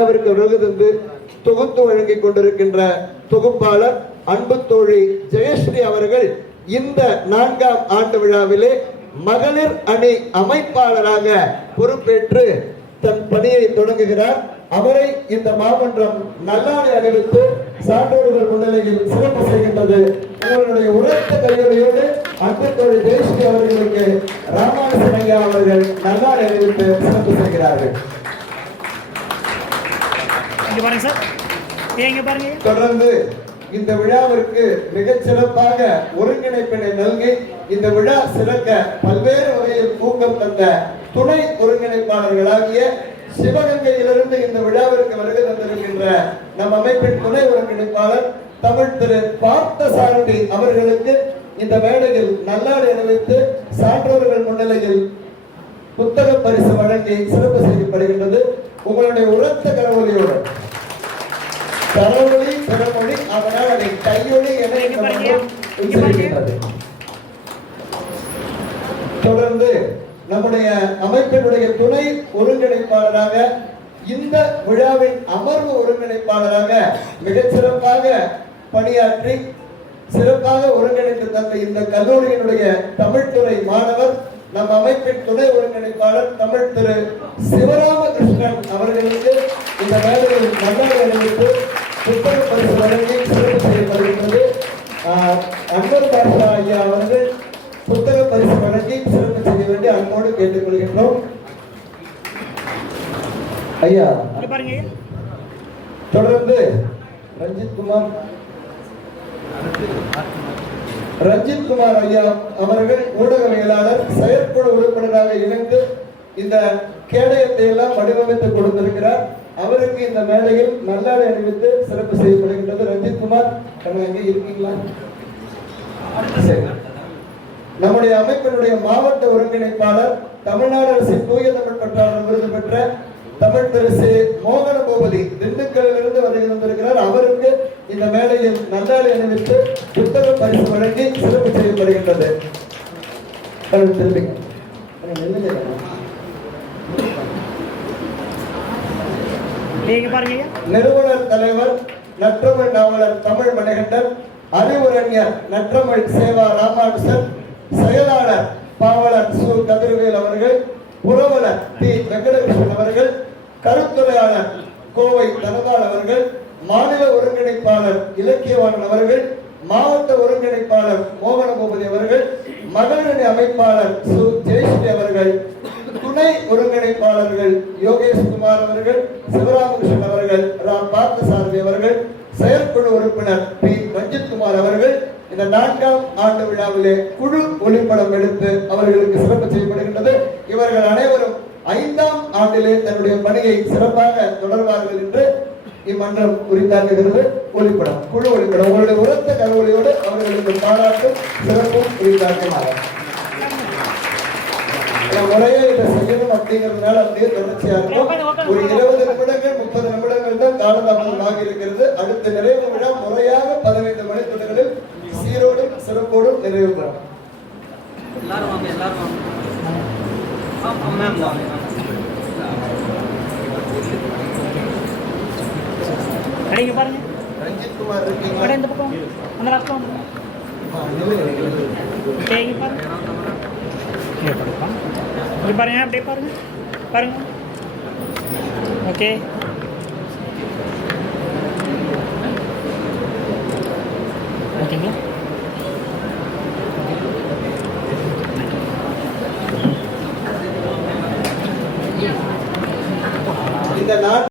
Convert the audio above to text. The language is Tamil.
விழாவிற்கு வருகை தந்து தொகுத்து வழங்கி கொண்டிருக்கின்ற தொகுப்பாளர் அன்பு தோழி ஜெயஸ்ரீ அவர்கள் இந்த நான்காம் ஆண்டு விழாவிலே மகளிர் அணி அமைப்பாளராக பொறுப்பேற்று தன் பணியை தொடங்குகிறார். அவரை இந்த மாமன்றம் நல்லாடை அணிவித்து சான்றோர்கள் முன்னிலையில் சிறப்பு செய்கின்றது. உங்களுடைய உரத்த கையோடு அன்பு தோழி ஜெயஸ்ரீ அவர்களுக்கு ராமானுஜன் ஐயா அவர்கள் நல்லாடை அணிவித்து சிறப்பு செய்கிறார்கள். இங்கே பாருங்க சார். ஏன் பாருங்க? தொடர்ந்து இந்த விழாவிற்கு மிகச் சிறப்பாக ஒருங்கிணைப்பினை நல்கி இந்த விழா சிறக்க பல்வேறு வகையில் ஊக்கம் தந்த துணை ஒருங்கிணைப்பாளர்களாகிய சிவகங்கையிலிருந்து இந்த விழாவிற்கு வருகை தந்திருக்கின்ற நம் அமைப்பின் துணை ஒருங்கிணைப்பாளர் தமிழ் திரு பார்த்தசாரதி அவர்களுக்கு இந்த மேடையில் நல்லாடு அணிவித்து சான்றோர்கள் முன்னிலையில் புத்தக பரிசு வழங்கி சிறப்பு செய்யப்படுகின்றது உங்களுடைய உரத்த கரவொலியோடு கரவொலி பிறமொழி அதனால் அதை கையொலி என. தொடர்ந்து நம்முடைய அமைப்பினுடைய துணை ஒருங்கிணைப்பாளராக இந்த விழாவின் அமர்வு ஒருங்கிணைப்பாளராக மிகச் சிறப்பாக பணியாற்றி சிறப்பாக ஒருங்கிணைத்து தந்த இந்த கல்லூரியினுடைய தமிழ்துறை மாணவர் நம் அமைப்பின் துணை ஒருங்கிணைப்பாளர் தமிழ் திரு சிவராமகிருஷ்ணன் அவர்களுக்கு இந்த அறிவித்து புத்தக செய்யப்படுகின்றது. ஐயா அவர்கள் புத்தக பரிசு வழங்கி சிறப்பு செய்ய வேண்டி அன்போடு கேட்டுக்கொள்கின்றோம். ஐயா இங்க பாருங்க. தொடர்ந்து ரஞ்சித் குமார். ரஞ்சித் குமார் ஐயா அவர்கள் ஊடகவியலாளர் செயற்குழு உறுப்பினராக இணைந்து இந்த கேடயத்தை எல்லாம் வடிவமைத்து கொடுத்திருக்கிறார். அவருக்கு இந்த மேடையில் நல்லாடை அணிவித்து சிறப்பு செய்யப்படுகின்றது. ரஞ்சித் குமார் நம்ம இருக்கீங்களா? நம்முடைய அமைப்பினுடைய மாவட்ட ஒருங்கிணைப்பாளர் தமிழ்நாடு அரசின் தூய தமிழ் பற்றாளர் விருது பெற்ற தமிழ் திரு மோகன பூபதி திண்டுக்கல்லிருந்து வருகை வந்திருக்கிறார் அவருக்கு இந்த மேடையில் நல்லாடை அணிவித்து புத்தக பரிசு வழங்கி சிறப்பு செய்யப்படுகின்றது. திரும்பிங்க கொஞ்சம் நில்லுங்க. ஏன் இங்க பாருங்க ஐயா நிறுவனர் தலைவர் நற்றமிழ் நாவலர் தமிழ் மணிகண்டன் அறிவுரைஞர் நற்றமிழ் சேவா ராமானுசன் செயலாளர் பாவலர் சு. கதிர்வேல் அவர்கள் புரவலர் டி வெங்கடகிருஷ்ணன் அவர்கள் கருத்துரையாளர் கோவை தனபால் அவர்கள் மாநில ஒருங்கிணைப்பாளர் இலக்கியவாணன் அவர்கள் மாவட்ட ஒருங்கிணைப்பாளர் மோகன பூபதி அவர்கள் மகளிரணி அமைப்பாளர் சு. ஜெயஸ்ரீ அவர்கள் துணை ஒருங்கிணைப்பாளர்கள் யோகேஷ் குமார் அவர்கள் சிவராமகிருஷ்ணன் அவர்கள் ராம் பார்த்தசாரதி அவர்கள் செயற்குழு உறுப்பினர் பி. ரஞ்சித் குமார் அவர்கள் இந்த நான்காம் ஆண்டு விழாவிலே குழு ஒளிப்படம் எடுத்து அவர்களுக்கு சிறப்பு செய்யப்படுகின்றது. இவர்கள் அனைவரும் ஐந்தாம் ஆண்டிலே தன்னுடைய பணியை சிறப்பாக தொடர்வார்கள் என்று இம்மன்றம் உரித்தாக்குகிறது. ஒளிப்படம் குழு ஒளிப்படம். உங்களுடைய உரத்த கருவொலியோடு அவர்களுக்கு பாராட்டும் சிறப்பும் உரித்தாக்குமாறு. இந்த முறையை இதை செய்யணும் அப்படிங்கிறதுனால அப்படியே தொடர்ச்சியா இருக்கும். ஒரு இருபது நிமிடங்கள் முப்பது நிமிடங்கள் தான் காலதாமதமாக இருக்கிறது. அடுத்த நிறைவு விழா முறையாக பதினைந்து மணி தொடர்களில் சீரோடும் சிறப்போடும் நிறைவு பெறும் எல்லாரும் எல்லாரும் பாருங்க. ரஞ்சித் குமார் இந்த பக்கம். அந்த பக்கம் ஆ, இங்க பாருங்க பாருங்க அப்படியே பாருங்க. பாருங்க. ஓகே. ஓகேங்களா?